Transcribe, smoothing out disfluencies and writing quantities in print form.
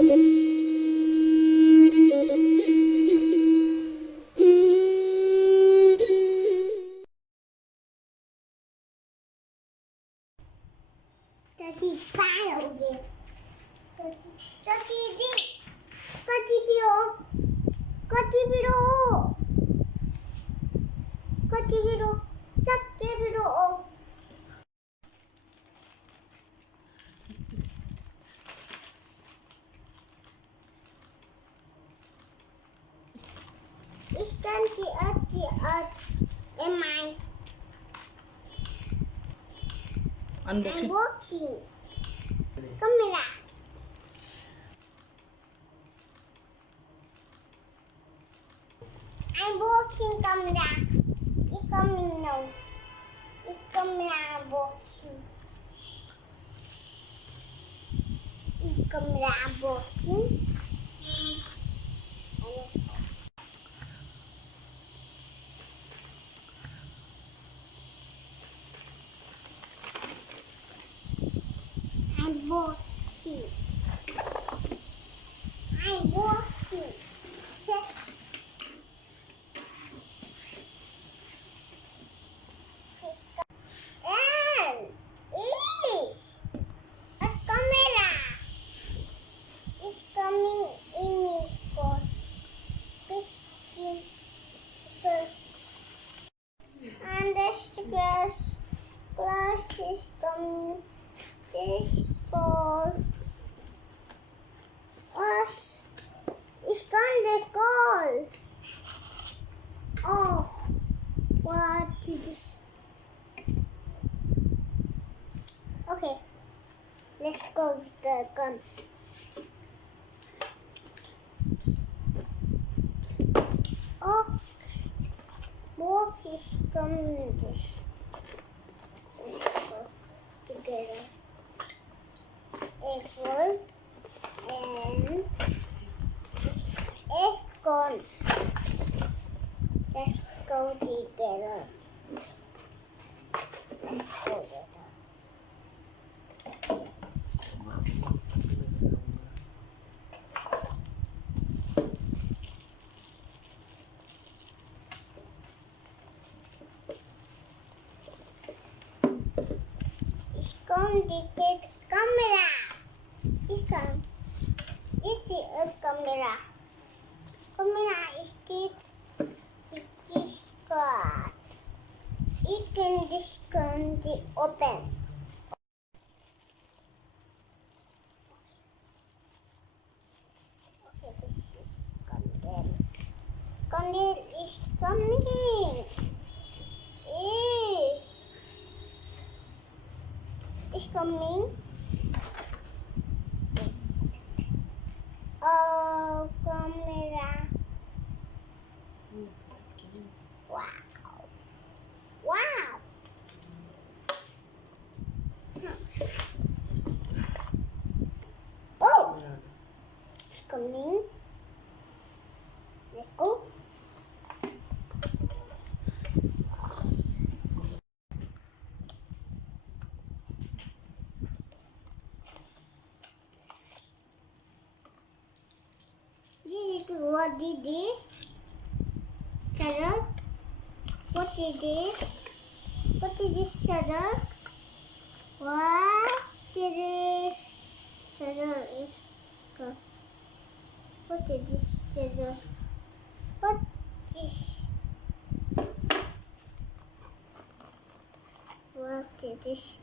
Tati paroge. Tati di. Kati piro. Kati piro. Kati piro. Sakke piro. Iskanti ati at emai. Unboxing. Unboxing. Camera. Unboxing camera. It's coming now. It's camera unboxing. It's camera unboxing. Unboxing. Unboxing. And is a camera. It's coming in his coat. And this glass is coming. This called us. It's kind of cold. Oh, what is this? Okay, let's go with the gun. Oh, what is coming this? Let's go together. Apple and it's gone. Let's go together. Let's go together. It's going to get camera. It's a camera. Camera is this card. It can open. Okay, this is candle. Candle is coming. Is coming. Oh, camera. Wow. Wow. Oh, it's coming. Let's go. What is this? Charger? What is this? What is this charger? What is this charger? What is this charger? What is? What is this?